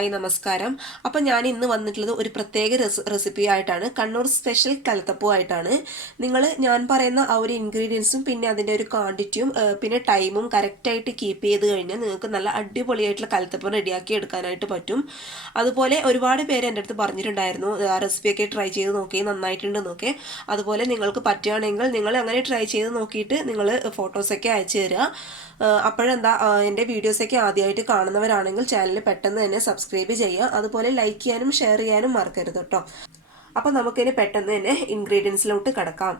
Hi നമസ്കാരം. അപ്പം ഞാൻ ഇന്ന് വന്നിട്ടുള്ളത് ഒരു പ്രത്യേക റെസിപ്പി ആയിട്ടാണ്. കണ്ണൂർ സ്പെഷ്യൽ കലത്തപ്പവുമായിട്ടാണ്. ഞാൻ പറയുന്ന ആ ഒരു ഇൻഗ്രീഡിയൻസും പിന്നെ അതിൻ്റെ ഒരു ക്വാണ്ടിറ്റിയും പിന്നെ ടൈമും കറക്റ്റായിട്ട് കീപ്പ് ചെയ്ത് കഴിഞ്ഞാൽ നിങ്ങൾക്ക് നല്ല അടിപൊളിയായിട്ടുള്ള കലത്തപ്പം റെഡിയാക്കി എടുക്കാനായിട്ട് പറ്റും. അതുപോലെ ഒരുപാട് പേര് എൻ്റെ അടുത്ത് പറഞ്ഞിട്ടുണ്ടായിരുന്നു ആ റെസിപ്പിയൊക്കെ ട്രൈ ചെയ്ത് നോക്കി നന്നായിട്ടുണ്ട് നോക്കി. അതുപോലെ നിങ്ങൾക്ക് പറ്റുകയാണെങ്കിൽ നിങ്ങൾ അങ്ങനെ ട്രൈ ചെയ്ത് നോക്കിയിട്ട് നിങ്ങൾ ഫോട്ടോസൊക്കെ അയച്ചു തരിക. അപ്പോഴെന്താ എൻ്റെ വീഡിയോസൊക്കെ ആദ്യമായിട്ട് കാണുന്നവരാണെങ്കിൽ ചാനൽ പെട്ടെന്ന് തന്നെ സബ്സ്ക്രൈബ് ചെയ്യുക. അതുപോലെ ലൈക്ക് ചെയ്യാനും ഷെയർ ചെയ്യാനും മറക്കരുത് കേട്ടോ. അപ്പം നമുക്കിനി പെട്ടെന്ന് തന്നെ ഇൻഗ്രീഡിയൻസിലോട്ട് കിടക്കാം.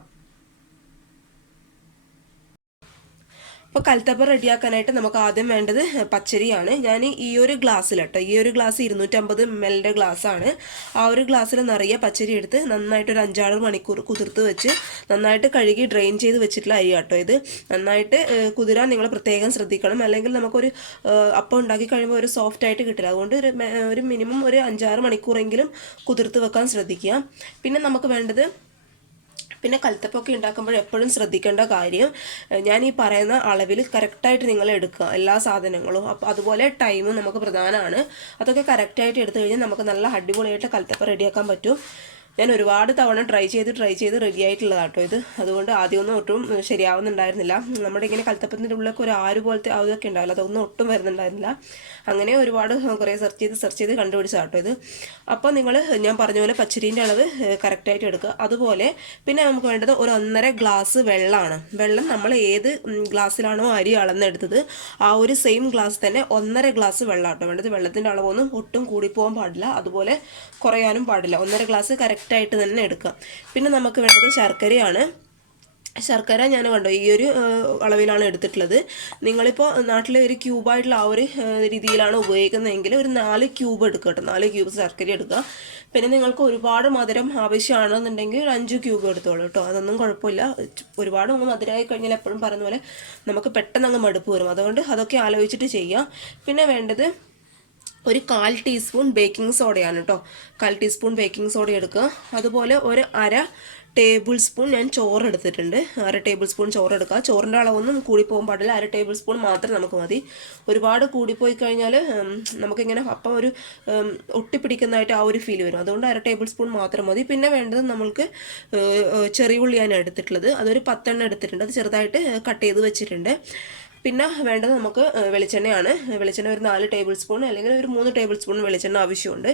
അപ്പോൾ കൽത്തപ്പം റെഡിയാക്കാനായിട്ട് നമുക്ക് ആദ്യം വേണ്ടത് പച്ചരിയാണ്. ഞാൻ ഈ ഒരു ഗ്ലാസ്സിൽ കേട്ടോ, ഈ ഒരു ഗ്ലാസ് 250 ml ഗ്ലാസ്സാണ്. ആ ഒരു ഗ്ലാസ്സിൽ നിറയെ പച്ചരി എടുത്ത് നന്നായിട്ട് ഒരു 5-6 മണിക്കൂർ കുതിർത്ത് വെച്ച് നന്നായിട്ട് കഴുകി ഡ്രെയിൻ ചെയ്ത് വെച്ചിട്ടുള്ള അരി കേട്ടോ. ഇത് നന്നായിട്ട് കുതിരാൻ നിങ്ങൾ പ്രത്യേകം ശ്രദ്ധിക്കണം, അല്ലെങ്കിൽ നമുക്കൊരു അപ്പം ഉണ്ടാക്കി കഴിയുമ്പോൾ ഒരു സോഫ്റ്റ് ആയിട്ട് കിട്ടില്ല. അതുകൊണ്ട് ഒരു മിനിമം ഒരു 5-6 മണിക്കൂറെങ്കിലും കുതിർത്ത് വെക്കാൻ ശ്രദ്ധിക്കുക. പിന്നെ നമുക്ക് വേണ്ടത് കൽത്തപ്പമൊക്കെ ഉണ്ടാക്കുമ്പോൾ എപ്പോഴും ശ്രദ്ധിക്കേണ്ട കാര്യം, ഞാൻ ഈ പറയുന്ന അളവിൽ കറക്റ്റായിട്ട് നിങ്ങൾ എടുക്കുക എല്ലാ സാധനങ്ങളും. അപ്പോൾ അതുപോലെ ടൈമും നമുക്ക് പ്രധാനമാണ്. അതൊക്കെ കറക്റ്റായിട്ട് എടുത്തു കഴിഞ്ഞാൽ നമുക്ക് നല്ല അടിപൊളിയായിട്ട് കൽത്തപ്പം റെഡിയാക്കാൻ പറ്റും. ഞാൻ ഒരുപാട് തവണ ട്രൈ ചെയ്ത് റെഡി ആയിട്ടുള്ളതാട്ടോ ഇത്. അതുകൊണ്ട് ആദ്യമൊന്നും ഒട്ടും ശരിയാവുന്നുണ്ടായിരുന്നില്ല. നമ്മുടെ ഇങ്ങനെ കൽത്തപ്പത്തിൻ്റെ ഉള്ളിലൊക്കെ ഒരു ആര് പോലത്തെ അതൊക്കെ ഉണ്ടാവില്ല, അതൊന്നും ഒട്ടും വരുന്നുണ്ടായിരുന്നില്ല. അങ്ങനെ ഒരുപാട് കുറേ സെർച്ച് ചെയ്ത് കണ്ടുപിടിച്ചതാട്ടോ ഇത്. അപ്പോൾ ഞാൻ പറഞ്ഞ പോലെ പച്ചരീൻ്റെ അളവ് കറക്റ്റായിട്ട് എടുക്കുക. അതുപോലെ പിന്നെ നമുക്ക് വേണ്ടത് ഒരു 1.5 ഗ്ലാസ് വെള്ളമാണ്. വെള്ളം നമ്മൾ ഏത് ഗ്ലാസ്സിലാണോ അരി അളന്നെടുത്തത് ആ ഒരു സെയിം ഗ്ലാസ് തന്നെ 1.5 ഗ്ലാസ് വെള്ളമാട്ടോ വേണ്ടത്. വെള്ളത്തിൻ്റെ അളവൊന്നും ഒട്ടും കൂടിപ്പോകാൻ പാടില്ല, അതുപോലെ കുറയാനും പാടില്ല. 1.5 ഗ്ലാസ് കറക്റ്റായിട്ട് തന്നെ എടുക്കുക. പിന്നെ നമുക്ക് വേണ്ടത് ശർക്കരയാണ്. ശർക്കര ഞാൻ കണ്ടോ ഈ ഒരു അളവിലാണ് എടുത്തിട്ടുള്ളത്. നിങ്ങളിപ്പോൾ നാട്ടിലെ ഒരു ക്യൂബായിട്ടുള്ള ആ ഒരു രീതിയിലാണ് ഉപയോഗിക്കുന്നതെങ്കിൽ ഒരു 4 ക്യൂബ് എടുക്കുക കേട്ടോ. 4 ക്യൂബ് ശർക്കര എടുക്കുക. പിന്നെ നിങ്ങൾക്ക് ഒരുപാട് മധുരം ആവശ്യമാണെന്നുണ്ടെങ്കിൽ ഒരു 5 ക്യൂബ് എടുത്തോളൂ കേട്ടോ. അതൊന്നും കുഴപ്പമില്ല. ഒരുപാട് മധുരമായി കഴിഞ്ഞാൽ എപ്പോഴും പറയുന്ന പോലെ നമുക്ക് പെട്ടെന്ന് അങ്ങ് മടുപ്പ് വരും. അതുകൊണ്ട് അതൊക്കെ ആലോചിച്ചിട്ട് ചെയ്യുക. പിന്നെ വേണ്ടത് ഒരു 1/4 ടീസ്പൂൺ ബേക്കിംഗ് സോഡയാണ് കേട്ടോ. 1/4 ടീസ്പൂൺ ബേക്കിംഗ് സോഡ എടുക്കുക. അതുപോലെ ഒരു 1/2 ടേബിൾ സ്പൂൺ ഞാൻ ചോറ് എടുത്തിട്ടുണ്ട്. 1/2 ടേബിൾ സ്പൂൺ ചോറ് എടുക്കുക. ചോറിൻ്റെ അളവൊന്നും കൂടിപ്പോകാൻ പാടില്ല, 1/2 ടേബിൾ സ്പൂൺ മാത്രം നമുക്ക് മതി. ഒരുപാട് കൂടിപ്പോയി കഴിഞ്ഞാൽ നമുക്കിങ്ങനെ അപ്പം ഒരു ഒട്ടിപ്പിടിക്കുന്നതായിട്ട് ആ ഒരു ഫീൽ വരും. അതുകൊണ്ട് 1/2 ടേബിൾ സ്പൂൺ മാത്രം മതി. പിന്നെ വേണ്ടത് നമ്മൾക്ക് ചെറിയ ഉള്ളിയാണ് എടുത്തിട്ടുള്ളത്. അതൊരു 10 എണ്ണം എടുത്തിട്ടുണ്ട്. അത് ചെറുതായിട്ട് കട്ട് ചെയ്ത് വെച്ചിട്ടുണ്ട്. പിന്നെ വേണ്ടത് നമുക്ക് വെളിച്ചെണ്ണയാണ്. വെളിച്ചെണ്ണ ഒരു 4 ടേബിൾ സ്പൂൺ അല്ലെങ്കിൽ ഒരു 3 ടേബിൾ സ്പൂൺ വെളിച്ചെണ്ണ ആവശ്യമുണ്ട്.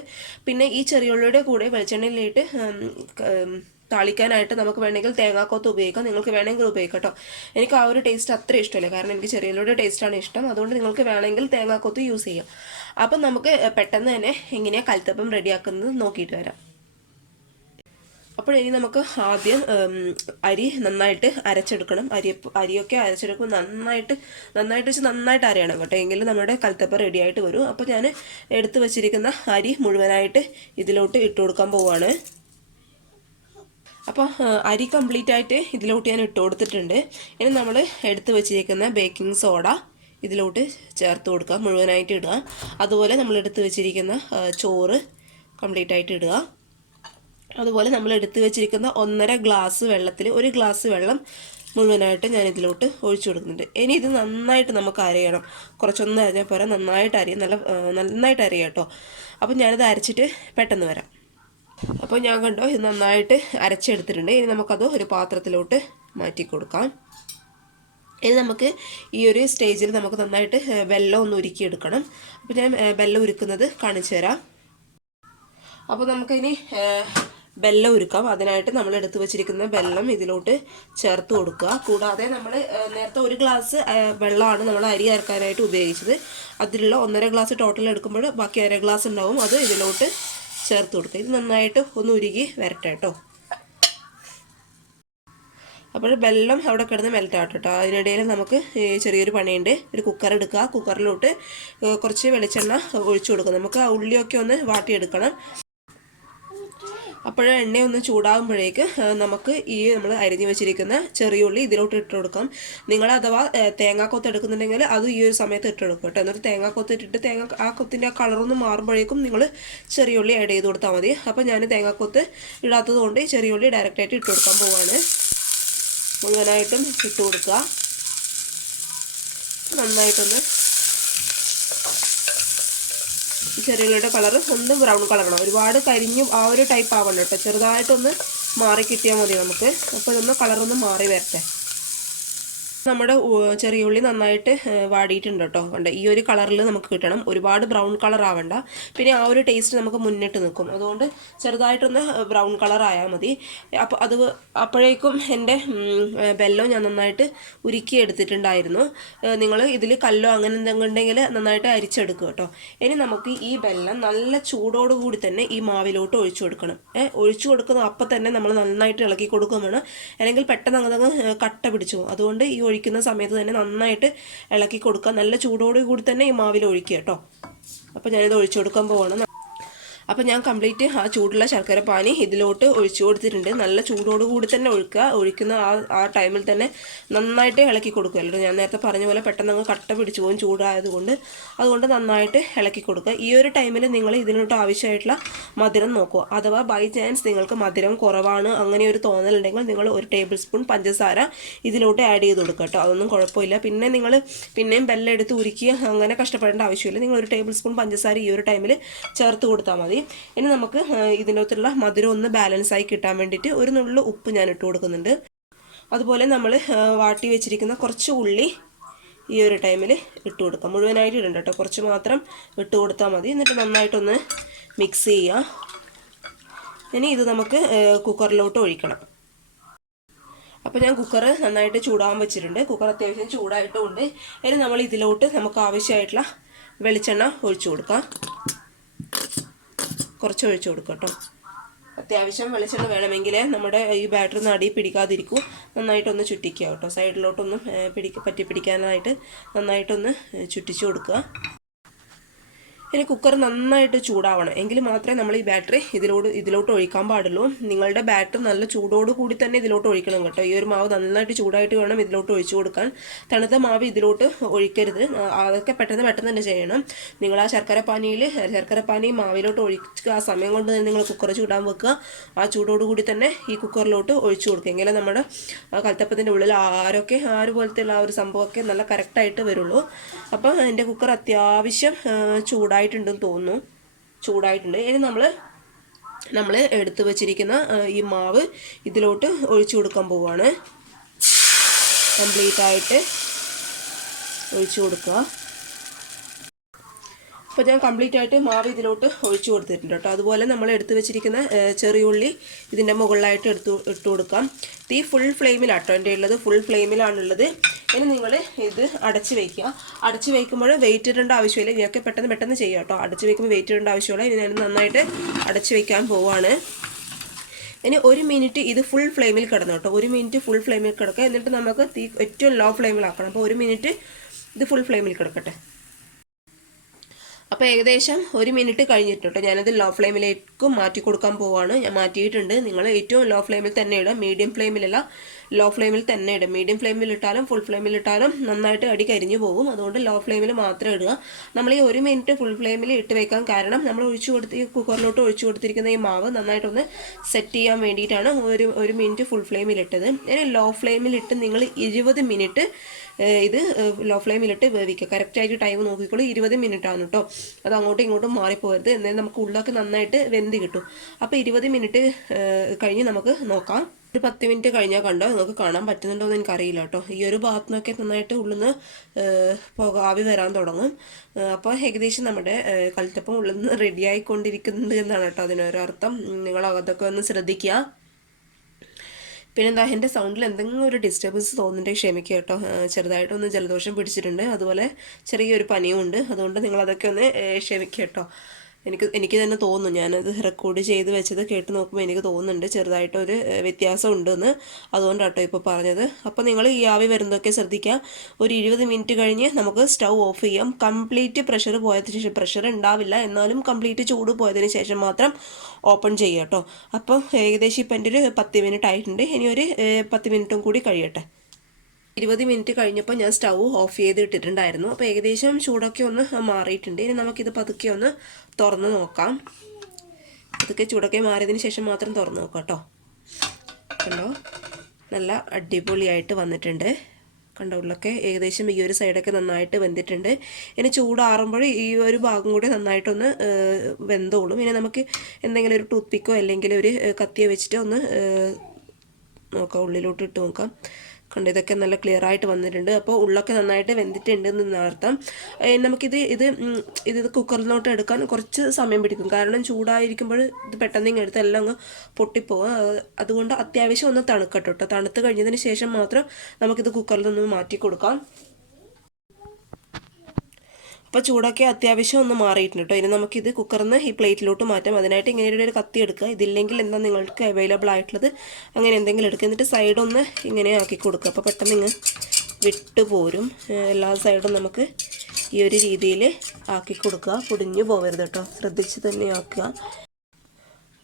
പിന്നെ ഈ ചെറിയുള്ളിയുടെ കൂടെ വെളിച്ചെണ്ണയിലിട്ട് താളിക്കാനായിട്ട് നമുക്ക് വേണമെങ്കിൽ തേങ്ങാക്കൊത്ത് ഉപയോഗിക്കാം. നിങ്ങൾക്ക് വേണമെങ്കിൽ ഉപയോഗിക്കാം കേട്ടോ. എനിക്ക് ആ ഒരു ടേസ്റ്റ് അത്ര ഇഷ്ടമില്ല, കാരണം എനിക്ക് ചെറിയുള്ളിയുടെ ടേസ്റ്റാണ് ഇഷ്ടം. അതുകൊണ്ട് നിങ്ങൾക്ക് വേണമെങ്കിൽ തേങ്ങാക്കൊത്ത് യൂസ് ചെയ്യാം. അപ്പം നമുക്ക് പെട്ടെന്ന് തന്നെ എങ്ങനെയാണ് കൽത്തപ്പം റെഡിയാക്കുന്നത് നോക്കിയിട്ട് വരാം. അപ്പോൾ ഇനി നമുക്ക് ആദ്യം അരി നന്നായിട്ട് അരച്ചെടുക്കണം. അരിയൊക്കെ അരച്ചെടുക്കുമ്പോൾ നന്നായിട്ട് അരയണം കേട്ടോ, എങ്കിലും നമ്മുടെ കൽത്തപ്പം റെഡിയായിട്ട് വരും. അപ്പോൾ ഞാൻ എടുത്തു വച്ചിരിക്കുന്ന അരി മുഴുവനായിട്ട് ഇതിലോട്ട് ഇട്ട് കൊടുക്കാൻ പോവുകയാണ്. അപ്പോൾ അരി കംപ്ലീറ്റ് ആയിട്ട് ഇതിലോട്ട് ഞാൻ ഇട്ട് കൊടുത്തിട്ടുണ്ട്. ഇനി നമ്മൾ എടുത്തു വച്ചിരിക്കുന്ന ബേക്കിംഗ് സോഡ ഇതിലോട്ട് ചേർത്ത് കൊടുക്കുക, മുഴുവനായിട്ട് ഇടുക. അതുപോലെ നമ്മൾ എടുത്തു വെച്ചിരിക്കുന്ന ചോറ് കംപ്ലീറ്റ് ആയിട്ട് ഇടുക. അതുപോലെ നമ്മൾ എടുത്തു വെച്ചിരിക്കുന്ന 1.5 ഗ്ലാസ് വെള്ളത്തിൽ 1 ഗ്ലാസ് വെള്ളം മുഴുവനായിട്ട് ഞാൻ ഇതിലോട്ട് ഒഴിച്ചു കൊടുക്കുന്നുണ്ട്. ഇനി ഇത് നന്നായിട്ട് നമുക്ക് അരയണം. കുറച്ചൊന്നും അരഞ്ഞാൽ പോരാ, നന്നായിട്ട് അരിയും, നന്നായിട്ട് അരയാം കേട്ടോ. അപ്പം ഞാനിത് അരച്ചിട്ട് പെട്ടെന്ന് വരാം. അപ്പോൾ ഞാൻ കണ്ടോ ഇത് നന്നായിട്ട് അരച്ചെടുത്തിട്ടുണ്ട്. ഇനി നമുക്കത് ഒരു പാത്രത്തിലോട്ട് മാറ്റി കൊടുക്കാം. ഇനി നമുക്ക് ഈ ഒരു സ്റ്റേജിൽ നമുക്ക് നന്നായിട്ട് വെള്ളം ഒന്ന് ഉരുക്കിയെടുക്കണം. അപ്പോൾ ഞാൻ വെള്ളം ഉരുക്കുന്നത് കാണിച്ചു തരാം. അപ്പോൾ നമുക്കിനി വെള്ളം ഉരുക്കാം. അതിനായിട്ട് നമ്മൾ എടുത്തു വെച്ചിരിക്കുന്ന വെള്ളം ഇതിലോട്ട് ചേർത്ത് കൊടുക്കുക. കൂടാതെ നമ്മൾ നേരത്തെ 1 ഗ്ലാസ് വെള്ളമാണ് നമ്മൾ അരി അരക്കാനായിട്ട് ഉപയോഗിച്ചത്. അതിലുള്ള 1.5 ഗ്ലാസ് ടോട്ടൽ എടുക്കുമ്പോൾ ബാക്കി 1/2 ഗ്ലാസ് ഉണ്ടാവും, അത് ഇതിലോട്ട് ചേർത്ത് കൊടുക്കുക. ഇത് നന്നായിട്ട് ഒന്ന് ഉരുകി വരട്ടെ കേട്ടോ. അപ്പോൾ വെള്ളം അവിടെ കിടന്ന് മെൽറ്റാവട്ടെ കേട്ടോ. അതിനിടയിൽ നമുക്ക് ചെറിയൊരു പണിയുണ്ട്. ഒരു കുക്കർ എടുക്കുക. കുക്കറിലോട്ട് കുറച്ച് വെളിച്ചെണ്ണ ഒഴിച്ചു കൊടുക്കുക. നമുക്ക് ആ ഉള്ളിയൊക്കെ ഒന്ന് വാട്ടിയെടുക്കണം. അപ്പോൾ എണ്ണയൊന്ന് ചൂടാകുമ്പോഴേക്ക് നമുക്ക് ഈ നമ്മൾ അരിഞ്ഞു വെച്ചിരിക്കുന്ന ചെറിയ ഉള്ളി ഇതിലോട്ട് ഇട്ട് കൊടുക്കാം. നിങ്ങൾ അഥവാ തേങ്ങാക്കൊത്ത് എടുക്കുന്നുണ്ടെങ്കിൽ അത് ഈ ഒരു സമയത്ത് ഇട്ട് കൊടുക്കും കേട്ടോ. എന്നിട്ട് തേങ്ങാക്കൊത്ത് ഇട്ടിട്ട് ആ കൊത്തിൻ്റെ ആ കളറൊന്ന് മാറുമ്പോഴേക്കും നിങ്ങൾ ചെറിയ ഉള്ളി ആഡ് ചെയ്ത് കൊടുത്താൽ മതി. അപ്പോൾ ഞാൻ തേങ്ങാക്കൊത്ത് ഇടാത്തത് കൊണ്ട് ചെറിയ ഉള്ളി ഡയറക്റ്റായിട്ട് ഇട്ട് കൊടുക്കാൻ പോവുകയാണ്. മുഴുവനായിട്ടും ഇട്ട് കൊടുക്കുക. നന്നായിട്ടൊന്ന് ചെറിയുള്ളിയുടെ കളർ ഒന്ന് ബ്രൗൺ കളറാണ്, ഒരുപാട് കരിഞ്ഞു ആ ഒരു ടൈപ്പ് ആവണം കേട്ടോ, ചെറുതായിട്ടൊന്ന് മാറി കിട്ടിയാൽ മതി നമുക്ക്. അപ്പോൾ ഇതൊന്ന് കളറൊന്ന് മാറി വരട്ടെ. നമ്മുടെ ചെറിയ ഉള്ളി നന്നായിട്ട് വാടിയിട്ടുണ്ട് കേട്ടോ. ഉണ്ട് ഈ ഒരു കളറിൽ നമുക്ക് കിട്ടണം, ഒരുപാട് ബ്രൗൺ കളർ ആവണ്ട, പിന്നെ ആ ഒരു ടേസ്റ്റ് നമുക്ക് മുന്നിട്ട് നിൽക്കും. അതുകൊണ്ട് ചെറുതായിട്ടൊന്ന് ബ്രൗൺ കളർ ആയാൽ മതി. അപ്പോൾ അപ്പോഴേക്കും എൻ്റെ വെല്ലം ഞാൻ നന്നായിട്ട് ഉരുക്കി എടുത്തിട്ടുണ്ടായിരുന്നു. നിങ്ങൾ ഇതിൽ കല്ലോ അങ്ങനെ എന്തെങ്കിലും ഉണ്ടെങ്കിൽ നന്നായിട്ട് അരിച്ചെടുക്കുക കേട്ടോ. ഇനി നമുക്ക് ഈ വെല്ലം നല്ല ചൂടോടുകൂടി തന്നെ ഈ മാവിലോട്ട് ഒഴിച്ചു കൊടുക്കണം. ഒഴിച്ചു കൊടുക്കുന്ന അപ്പം തന്നെ നമ്മൾ നന്നായിട്ട് ഇളക്കി കൊടുക്കുകയും വേണം, അല്ലെങ്കിൽ പെട്ടെന്ന് അങ്ങ് കട്ട പിടിച്ചു പോകും. അതുകൊണ്ട് ഈ ഒഴിക്കുന്ന സമയത്ത് തന്നെ നന്നായിട്ട് ഇളക്കി കൊടുക്കുക. നല്ല ചൂടോട് കൂടി തന്നെ ഈ മാവിൽ ഒഴിക്കുക കേട്ടോ. അപ്പോൾ ഞാനിത് ഒഴിച്ചു കൊടുക്കാൻ പോവാണ്. അപ്പോൾ ഞാൻ കംപ്ലീറ്റ് ആ ചൂടുള്ള ശർക്കര പാനി ഇതിലോട്ട് ഒഴിച്ചു കൊടുത്തിട്ടുണ്ട്. നല്ല ചൂടോടുകൂടി തന്നെ ഒഴിക്കുന്ന ആ ടൈമിൽ തന്നെ നന്നായിട്ട് ഇളക്കി കൊടുക്കുക. ഞാൻ നേരത്തെ പറഞ്ഞ പോലെ പെട്ടെന്ന് അങ്ങ് കട്ട പിടിച്ചു പോകും ചൂടായതുകൊണ്ട്. അതുകൊണ്ട് നന്നായിട്ട് ഇളക്കി കൊടുക്കുക. ഈ ഒരു ടൈമിൽ നിങ്ങൾ ഇതിലോട്ട് ആവശ്യമായിട്ടുള്ള മധുരം നോക്കുക. അഥവാ ബൈ ചാൻസ് നിങ്ങൾക്ക് മധുരം കുറവാണ് അങ്ങനെ ഒരു തോന്നലുണ്ടെങ്കിൽ നിങ്ങൾ 1 ടേബിൾ സ്പൂൺ പഞ്ചസാര ഇതിലോട്ട് ആഡ് ചെയ്ത് കൊടുക്കുക കേട്ടോ. അതൊന്നും കുഴപ്പമില്ല. പിന്നെ നിങ്ങൾ പിന്നെയും വെല്ലം എടുത്ത് ഉരുക്കി അങ്ങനെ കഷ്ടപ്പെടേണ്ട ആവശ്യമില്ല. നിങ്ങൾ 1 ടേബിൾ സ്പൂൺ പഞ്ചസാര ഈ ഒരു ടൈമിൽ ചേർത്ത് കൊടുത്താൽ മതി. ഇനി നമുക്ക് ഇതിനകത്തുള്ള മധുരം ഒന്ന് ബാലൻസ് ആയി കിട്ടാൻ വേണ്ടിയിട്ട് ഒരു നുള്ളു ഉപ്പ് ഞാൻ ഇട്ട് കൊടുക്കുന്നുണ്ട്. അതുപോലെ നമ്മൾ വാട്ടി വെച്ചിരിക്കുന്ന കുറച്ച് ഉള്ളി ഈ ഒരു ടൈമിൽ ഇട്ട് കൊടുക്കാം. മുഴുവനായിട്ട് ഇടണ്ട കേട്ടോ, കുറച്ച് മാത്രം ഇട്ട് കൊടുത്താൽ മതി. എന്നിട്ട് നന്നായിട്ടൊന്ന് മിക്സ് ചെയ്യുക. ഇനി ഇത് നമുക്ക് കുക്കറിലോട്ട് ഒഴിക്കണം. അപ്പോൾ ഞാൻ കുക്കർ നന്നായിട്ട് ചൂടാൻ വെച്ചിട്ടുണ്ട്. കുക്കർ അത്യാവശ്യം ചൂടായിട്ടുമുണ്ട്. ഇനി നമ്മൾ ഇതിലോട്ട് നമുക്ക് ആവശ്യമായിട്ടുള്ള വെളിച്ചെണ്ണ ഒഴിച്ചു കൊടുക്കാം. കുറച്ച് ഒഴിച്ചു കൊടുക്കുക കേട്ടോ. അത്യാവശ്യം വെളിച്ചെണ്ണ വേണമെങ്കിൽ നമ്മുടെ ഈ ബാറ്ററി അടി പിടിക്കാതിരിക്കും. നന്നായിട്ടൊന്ന് ചുറ്റിക്കുക കേട്ടോ. സൈഡിലോട്ടൊന്നും പിടിക്കാനായിട്ട് നന്നായിട്ടൊന്ന് ചുറ്റിച്ചു കൊടുക്കുക. ഇനി കുക്കർ നന്നായിട്ട് ചൂടാവണം, എങ്കിൽ മാത്രമേ നമ്മൾ ഈ ബാറ്ററി ഇതിലോട്ട് ഒഴിക്കാൻ പാടുള്ളൂ. നിങ്ങളുടെ ബാറ്ററി നല്ല ചൂടോട് കൂടി തന്നെ ഇതിലോട്ട് ഒഴിക്കണം കേട്ടോ. ഈ ഒരു മാവ് നന്നായിട്ട് ചൂടായിട്ട് വേണം ഇതിലോട്ട് ഒഴിച്ചു കൊടുക്കാൻ. തണുത്ത മാവ് ഇതിലോട്ട് ഒഴിക്കരുത്. അതൊക്കെ പെട്ടെന്ന് തന്നെ ചെയ്യണം. നിങ്ങൾ ആ ശർക്കര പാനി മാവിലോട്ട് ഒഴിക്കുക. ആ സമയം കൊണ്ട് തന്നെ നിങ്ങൾ കുക്കർ ചൂടാൻ വെക്കുക. ആ ചൂടോടുകൂടി തന്നെ ഈ കുക്കറിലോട്ട് ഒഴിച്ചു കൊടുക്കുക. എങ്കിലും നമ്മുടെ കൽത്തപ്പത്തിൻ്റെ ഉള്ളിൽ ആര് പോലത്തെ ആ ഒരു സംഭവമൊക്കെ നല്ല കറക്റ്റായിട്ട് വരുള്ളൂ. അപ്പോൾ എൻ്റെ കുക്കർ അത്യാവശ്യം ചൂടായിട്ടുണ്ടെന്ന് തോന്നുന്നു. ചൂടായിട്ടുണ്ട്. ഇനി നമ്മൾ എടുത്തു വച്ചിരിക്കുന്ന ഈ മാവ് ഇതിലോട്ട് ഒഴിച്ചു കൊടുക്കാൻ പോവുകയാണ്. കംപ്ലീറ്റ് ആയിട്ട് ഒഴിച്ചു കൊടുക്കുക. അപ്പോൾ ഞാൻ കംപ്ലീറ്റ് ആയിട്ട് മാവ് ഇതിലോട്ട് ഒഴിച്ചു കൊടുത്തിട്ടുണ്ട് കേട്ടോ. അതുപോലെ നമ്മൾ എടുത്തു വെച്ചിരിക്കുന്ന ചെറിയുള്ളി ഇതിൻ്റെ മുകളിലായിട്ട് ഇട്ട് കൊടുക്കാം. തീ ഫുൾ ഫ്ലെയിമിലാട്ടോ എൻ്റെ ഉള്ളത്, ഫുൾ ഫ്ലെയിമിലാണുള്ളത്. ഇനി നിങ്ങൾ ഇത് അടച്ച് വയ്ക്കുക. അടച്ച് വയ്ക്കുമ്പോൾ വെയിറ്റ് ഇടേണ്ട ആവശ്യമില്ല. ഇതൊക്കെ പെട്ടെന്ന് ചെയ്യുക കേട്ടോ. അടച്ച് വയ്ക്കുമ്പോൾ വെയിറ്റ് ഇടേണ്ട ആവശ്യമില്ല. ഇനി ഞാൻ നന്നായിട്ട് അടച്ച് വയ്ക്കാൻ പോവാണ്. ഇനി 1 മിനിറ്റ് ഇത് ഫുൾ ഫ്ലെയിമിൽ കിടന്നു കേട്ടോ. 1 മിനിറ്റ് ഫുൾ ഫ്ലെയിമിൽ കിടക്കുക. എന്നിട്ട് നമുക്ക് തീ ഏറ്റവും ലോ ഫ്ലെയിമിലാക്കണം. അപ്പോൾ 1 മിനിറ്റ് ഇത് ഫുൾ ഫ്ലെയിമിൽ കിടക്കട്ടെ. അപ്പോൾ ഏകദേശം 1 മിനിറ്റ് കഴിഞ്ഞിട്ടോ ഞാനത് ലോ ഫ്ലെയിമിലേക്ക് മാറ്റി കൊടുക്കാൻ പോവാണ്. ഞാൻ മാറ്റിയിട്ടുണ്ട്. നിങ്ങൾ ഏറ്റവും ലോ ഫ്ലെയിമിൽ തന്നെ ഇടുക, മീഡിയം ഫ്ലെയിമിലല്ല, ലോ ഫ്ലെയിമിൽ തന്നെ ഇടുക. മീഡിയം ഫ്ലെയിമിൽ ഇട്ടാലും ഫുൾ ഫ്ലെയിമിൽ ഇട്ടാലും നന്നായിട്ട് അടി കരിഞ്ഞു പോകും. അതുകൊണ്ട് ലോ ഫ്ലെയിമിൽ മാത്രം ഇടുക. നമ്മൾ ഈ 1 മിനിറ്റ് ഫുൾ ഫ്ലെയിമിൽ ഇട്ട് വെക്കാൻ കാരണം നമ്മൾ കുക്കറിലോട്ട് ഒഴിച്ചു കൊടുത്തിരിക്കുന്ന ഈ മാവ് നന്നായിട്ടൊന്ന് സെറ്റ് ചെയ്യാൻ വേണ്ടിയിട്ടാണ് 1 മിനിറ്റ് ഫുൾ ഫ്ലെയിമിൽ ഇട്ടത്. ഇനി ലോ ഫ്ലെയിമിലിട്ട് നിങ്ങൾ 20 മിനിറ്റ് ഇത് ലോ ഫ്ലെയിമിലിട്ട് വേവിക്കുക. കറക്റ്റായിട്ട് ടൈം നോക്കിക്കോളൂ. 20 മിനിറ്റ് ആണ് കേട്ടോ. അത് അങ്ങോട്ടും ഇങ്ങോട്ടും മാറിപ്പോകരുത്. എന്നാലും നമുക്ക് ഉള്ളൊക്കെ നന്നായിട്ട് വെന്ത് കിട്ടും. അപ്പോൾ 20 മിനിറ്റ് കഴിഞ്ഞ് നമുക്ക് നോക്കാം. ഒരു 10 മിനിറ്റ് കഴിഞ്ഞാൽ കണ്ടോ, നിങ്ങൾക്ക് കാണാൻ പറ്റുന്നുണ്ടോ എന്ന് എനിക്കറിയില്ല കേട്ടോ. ഈ ഒരു ഭാഗത്തുനിന്നൊക്കെ നന്നായിട്ട് ഉള്ളിന്ന് ആവി വരാൻ തുടങ്ങും. അപ്പോൾ ഏകദേശം നമ്മുടെ കൽത്തപ്പം ഉള്ളിന്ന് റെഡി ആയിക്കൊണ്ടിരിക്കുന്നുണ്ട് എന്നാണ് കേട്ടോ അതിനൊരർത്ഥം. നിങ്ങൾ അതൊക്കെ ഒന്ന് ശ്രദ്ധിക്കുക. പിന്നെന്താ, എൻ്റെ സൗണ്ടിൽ എന്തെങ്കിലും ഒരു ഡിസ്റ്റർബൻസ് തോന്നുന്നുണ്ടെങ്കിൽ ക്ഷമിക്കുക കേട്ടോ. ചെറുതായിട്ടൊന്ന് ജലദോഷം പിടിച്ചിട്ടുണ്ട്, അതുപോലെ ചെറിയൊരു പനിയും ഉണ്ട്. അതുകൊണ്ട് നിങ്ങളതൊക്കെ ഒന്ന് ക്ഷമിക്കുക കേട്ടോ. എനിക്ക് തന്നെ തോന്നുന്നു, ഞാനത് റെക്കോർഡ് ചെയ്ത് വെച്ചത് കേട്ട് നോക്കുമ്പോൾ എനിക്ക് തോന്നുന്നുണ്ട് ചെറുതായിട്ടൊരു വ്യത്യാസം ഉണ്ടെന്ന്. അതുകൊണ്ടാട്ടോ ഇപ്പോൾ പറഞ്ഞത്. അപ്പോൾ നിങ്ങൾ ഈ ആവി വരുന്നതൊക്കെ ശ്രദ്ധിക്കുക. ഒരു 20 മിനിറ്റ് കഴിഞ്ഞ് നമുക്ക് സ്റ്റൗ ഓഫ് ചെയ്യാം. കംപ്ലീറ്റ് പ്രഷർ പോയതിന് ശേഷം, പ്രഷർ ഉണ്ടാവില്ല എന്നാലും കംപ്ലീറ്റ് ചൂട് പോയതിന് ശേഷം മാത്രം ഓപ്പൺ ചെയ്യുക കേട്ടോ. അപ്പോൾ ഏകദേശം ഇപ്പം എൻ്റെ ഒരു 10 മിനിറ്റ് ആയിട്ടുണ്ട്. ഇനി ഒരു 10 മിനിറ്റും കൂടി കഴിയട്ടെ. 20 മിനിറ്റ് കഴിഞ്ഞപ്പോൾ ഞാൻ സ്റ്റൗ ഓഫ് ചെയ്ത് ഇട്ടിട്ടുണ്ടായിരുന്നു. അപ്പോൾ ഏകദേശം ചൂടൊക്കെ ഒന്ന് മാറിയിട്ടുണ്ട്. ഇനി നമുക്കിത് പതുക്കെ ഒന്ന് തുറന്ന് നോക്കാം. പതുക്കെ ചൂടൊക്കെ മാറിയതിന് ശേഷം മാത്രം തുറന്ന് നോക്കാം കേട്ടോ. കണ്ടോ, നല്ല അടിപൊളിയായിട്ട് വന്നിട്ടുണ്ട്. കണ്ട ഉള്ളൊക്കെ ഏകദേശം ഈ ഒരു സൈഡൊക്കെ നന്നായിട്ട് വെന്തിട്ടുണ്ട്. ഇനി ചൂടാറുമ്പോൾ ഈ ഒരു ഭാഗം കൂടി നന്നായിട്ടൊന്ന് വെന്തോളും. ഇനി നമുക്ക് എന്തെങ്കിലും ഒരു ടൂത്ത് പിക്കോ അല്ലെങ്കിൽ ഒരു കത്തിയോ വെച്ചിട്ട് ഒന്ന് നോക്കാം, ഉള്ളിലോട്ട് ഇട്ട് നോക്കാം. കണ്ട് ഇതൊക്കെ നല്ല ക്ലിയർ ആയിട്ട് വന്നിട്ടുണ്ട്. അപ്പോൾ ഉള്ളൊക്കെ നന്നായിട്ട് വെന്തിട്ടുണ്ട് എന്ന് അർത്ഥം. ഇത് കുക്കറിലോട്ട് എടുക്കാൻ കുറച്ച് സമയം പിടിക്കും, കാരണം ചൂടായിരിക്കുമ്പോൾ ഇത് പെട്ടെന്ന് ഇങ്ങനെ എടുത്ത് എല്ലാം അങ്ങ് പൊട്ടിപ്പോകും. അതുകൊണ്ട് അത്യാവശ്യം ഒന്ന് തണുക്കട്ടോ. തണുത്ത് കഴിഞ്ഞതിന് ശേഷം മാത്രം നമുക്കിത് കുക്കറിൽ നിന്ന് മാറ്റി കൊടുക്കാം. അപ്പോൾ ചൂടൊക്കെ അത്യാവശ്യം ഒന്ന് മാറിയിട്ടുണ്ട് കേട്ടോ. ഇനി നമുക്കിത് കുക്കറിൽ നിന്ന് ഈ പ്ലേറ്റിലോട്ട് മാറ്റാം. അതിനായിട്ട് ഇങ്ങനെ ഒരു കത്തി എടുക്കുക. ഇതില്ലെങ്കിൽ എന്താ നിങ്ങൾക്ക് അവൈലബിൾ ആയിട്ടുള്ളത് അങ്ങനെ എന്തെങ്കിലും എടുക്കുക. എന്നിട്ട് സൈഡൊന്ന് ഇങ്ങനെ ആക്കി കൊടുക്കുക. അപ്പോൾ പെട്ടെന്ന് ഇങ്ങ് വിട്ടു പോരും. എല്ലാ സൈഡും നമുക്ക് ഈ ഒരു രീതിയിൽ ആക്കി കൊടുക്കുക. പൊടിഞ്ഞു പോകരുത് കേട്ടോ, ശ്രദ്ധിച്ച് തന്നെ ആക്കുക.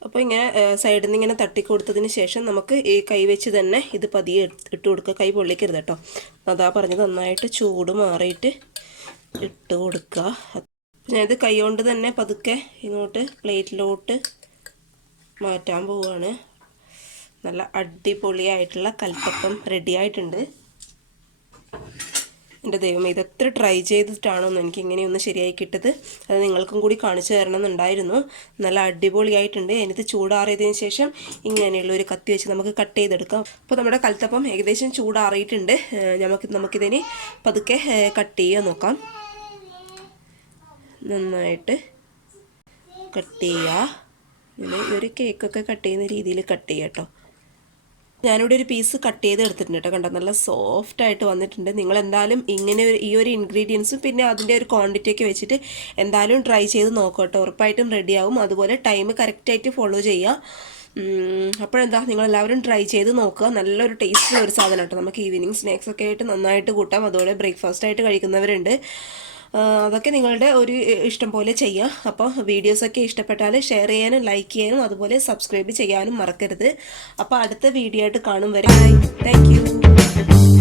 അപ്പോൾ ഇങ്ങനെ സൈഡിൽ നിന്ന് ഇങ്ങനെ തട്ടിക്കൊടുത്തതിന് ശേഷം നമുക്ക് ഈ കൈ വെച്ച് തന്നെ ഇത് പതിയെ ഇട്ട് കൊടുക്കുക. കൈ പൊള്ളിക്കരുത് കേട്ടോ. അതാ പറഞ്ഞത്, നന്നായിട്ട് ചൂട് മാറിയിട്ട് ഇട്ട് കൊടുക്കുക. ഞാനിത് കൈ കൊണ്ട് തന്നെ പതുക്കെ ഇങ്ങോട്ട് പ്ലേറ്റിലോട്ട് മാറ്റാൻ പോവുകയാണ്. നല്ല അടിപൊളിയായിട്ടുള്ള കൽത്തപ്പം റെഡി ആയിട്ടുണ്ട്. എൻ്റെ ദൈവമേ, ഇതെത്ര ട്രൈ ചെയ്തിട്ടാണോന്ന് എനിക്ക് ഇങ്ങനെയൊന്ന് ശരിയായി കിട്ടത്. അത് നിങ്ങൾക്കും കൂടി കാണിച്ചു തരണമെന്നുണ്ടായിരുന്നു. നല്ല അടിപൊളിയായിട്ടുണ്ട്. എനിത് ചൂടാറിയതിന് ശേഷം ഇങ്ങനെയുള്ള ഒരു കത്തി വെച്ച് നമുക്ക് കട്ട് ചെയ്തെടുക്കാം. അപ്പോൾ നമ്മുടെ കൽത്തപ്പം ഏകദേശം ചൂടാറിയിട്ടുണ്ട്. നമുക്കിതിന് പതുക്കെ കട്ട് ചെയ്യാൻ നോക്കാം. നന്നായിട്ട് കട്ട് ചെയ്യുക. ഇങ്ങനെ ഒരു കേക്കൊക്കെ കട്ട് ചെയ്യുന്ന രീതിയിൽ കട്ട് ചെയ്യുക കേട്ടോ. ഞാനിവിടെ ഒരു പീസ് കട്ട് ചെയ്ത് എടുത്തിട്ടുണ്ട് കേട്ടോ. കണ്ടോ, നല്ല സോഫ്റ്റായിട്ട് വന്നിട്ടുണ്ട്. നിങ്ങൾ എന്തായാലും ഇങ്ങനെ ഈ ഒരു ഇൻഗ്രീഡിയൻസും പിന്നെ അതിൻ്റെ ഒരു ക്വാണ്ടിറ്റിയൊക്കെ വെച്ചിട്ട് എന്തായാലും ട്രൈ ചെയ്ത് നോക്കാം കേട്ടോ. ഉറപ്പായിട്ടും റെഡിയാവും. അതുപോലെ ടൈം കറക്റ്റായിട്ട് ഫോളോ ചെയ്യുക. അപ്പോഴെന്താ, നിങ്ങളെല്ലാവരും ട്രൈ ചെയ്ത് നോക്കുക. നല്ലൊരു ടേസ്റ്റുള്ള ഒരു സാധനം കേട്ടോ. നമുക്ക് ഈവനിങ് സ്നാക്സൊക്കെ ആയിട്ട് നന്നായിട്ട് കൂട്ടാം. അതുപോലെ ബ്രേക്ക്ഫാസ്റ്റായിട്ട് കഴിക്കുന്നവരുണ്ട്. അതൊക്കെ നിങ്ങളുടെ ഒരു ഇഷ്ടം പോലെ ചെയ്യാം. അപ്പോൾ വീഡിയോസൊക്കെ ഇഷ്ടപ്പെട്ടാൽ ഷെയർ ചെയ്യാനും ലൈക്ക് ചെയ്യാനും അതുപോലെ സബ്സ്ക്രൈബ് ചെയ്യാനും മറക്കരുത്. അപ്പോൾ അടുത്ത വീഡിയോ ആയിട്ട് കാണും വരെ താങ്ക് യു.